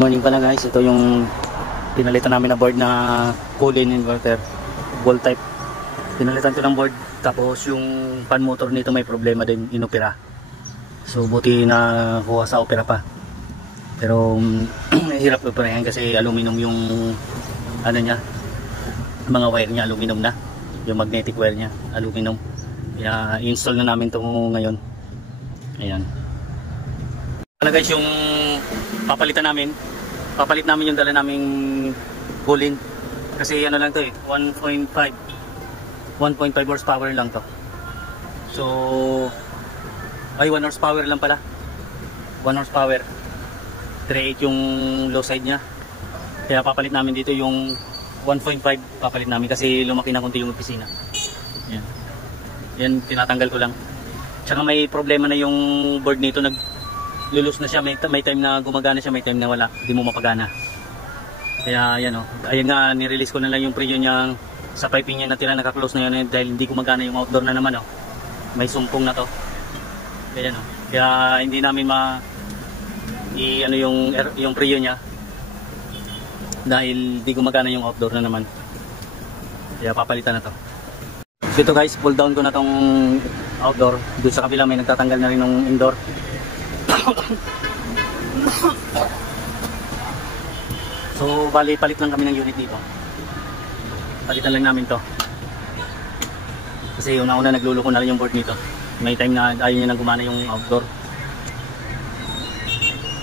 morning pala guys, ito yung pinalitan namin na board na pull-in inverter, wall type. Pinalitan ko ng board, tapos yung fan motor nito may problema din, inopera. So buti na kuha sa opera pa. Pero hirap operahan kasi aluminum yung ano niya, mga wire niya aluminum na, yung magnetic wire niya aluminum. Kaya install na namin ito ngayon. Ayan. Ano guys, yung papalit namin yung dala naming pull-in kasi ano lang to 1.5 horsepower lang to. So ay 1 horsepower lang pala, 1 horsepower, 3.8 yung low side nya. Kaya papalit namin dito yung 1.5 papalit namin kasi lumaki na konti yung opisina. Yan tinatanggal ko lang. Tsaka may problema na yung board nito, naglulus na siya, may time na gumagana siya, may time na wala, hindi mo mapagana. Kaya yan ayun nga, nirelease ko na lang yung preview niya sa piping niya na tira, naka-close na yun dahil hindi gumagana yung outdoor na naman may sumpong na to. Kaya kaya hindi namin yung preview niya dahil hindi gumagana yung outdoor na naman. Kaya papalitan na to. So ito guys, pull down ko na tong outdoor. Doon sa kabila may nagtatanggal na rin ng indoor. So bali palit lang kami ng unit dito. Palitan lang namin to. Kasi una-una nagluluko na rin yung board nito. May time na ayaw niya nang gumana yung outdoor.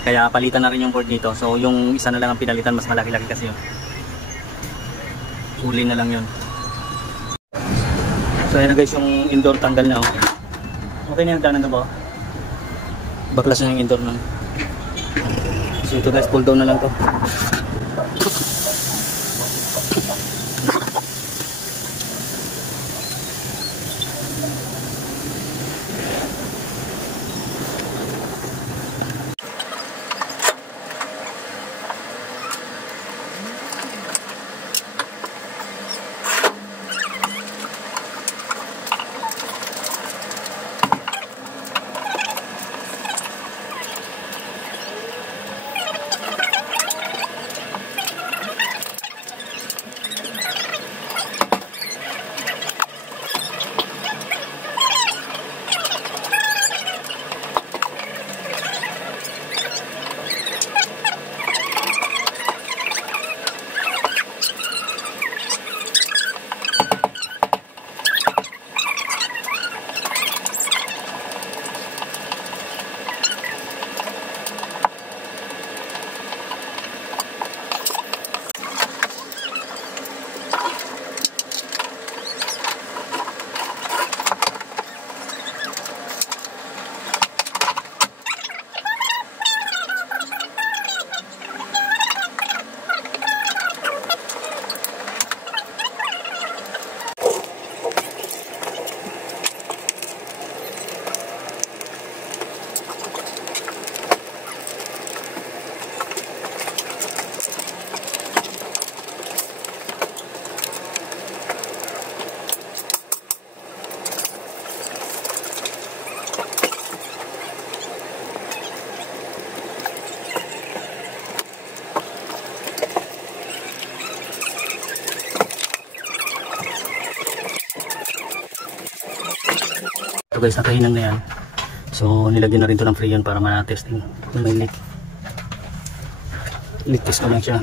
Kaya palitan na rin yung board nito. So yung isa na lang ang pinalitan, mas malaki-laki kasi yun. Huli na lang yun. So ayan na guys, yung indoor tanggal na Okay na yung danan na ba? Baklas na yung indoor na. So ito guys, pull down na lang to. So guys, nakahinang na yan. So nilagyan na rin ito ng freon para ma-testing kung may leak. Leak test ko lang siya.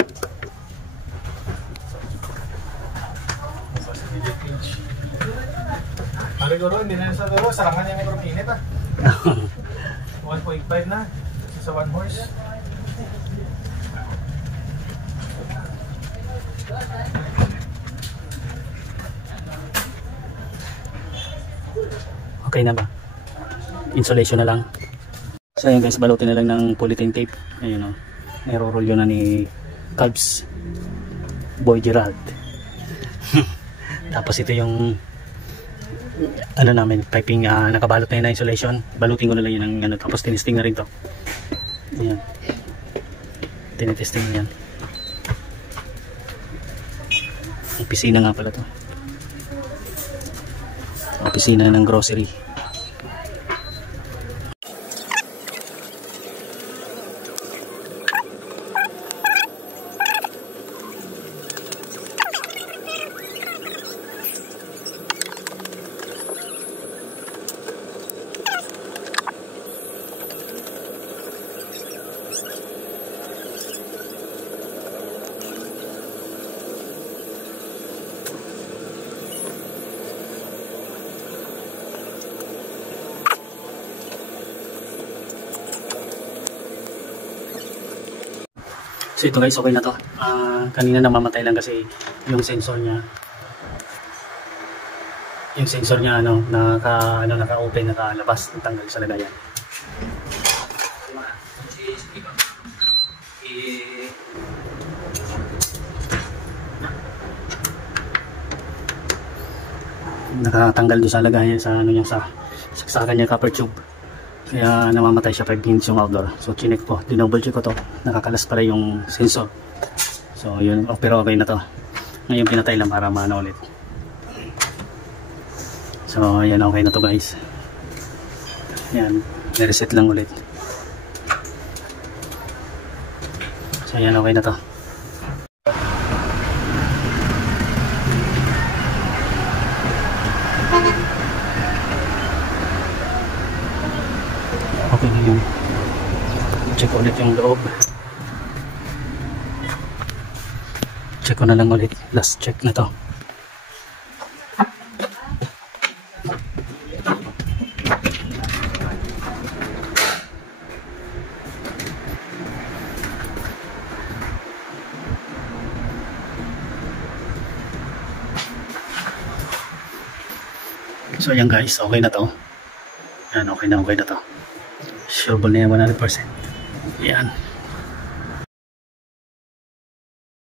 Siguro hindi na sa duro, sarangan yung micropinit 1.5 na sa 1 horse. Okay na ba? Insulation na lang. So ayan guys, balutin na lang ng polythene tape. Ayun nero-roll yun na ni Cubs Boy Gerald. Tapos ito yung ano namin, piping, nakabalot na yun na insulation. Balutin ko na lang yun ng tapos tinisting na rin to. Ayan, tinitesting na yan. Opisina nga pala to, opisina ng grocery. So ito guys, okay na to. Kanina namamatay lang kasi yung sensor niya. Yung sensor niya naka-open, nakalabas, natanggal sa lagayan. Nakatanggal doon sa lagayan sa niya sa saksakan niya copper tube. Kaya namamatay siya 5 minutes yung outdoor. So chinek ko, dinouble check ko to. Nakakalas pala yung sensor. So yun, pero okay na to. Ngayon pinatay lang para maano ulit. So ayan, okay na to guys. Ayan, reset lang ulit. So ayan, okay na to. Okay na yun. Check ulit yung loob. Check ko na lang ulit. Last check na to. So ayan guys, okay na to. Ayan, okay na to. Sure na yan 100%. Ayan.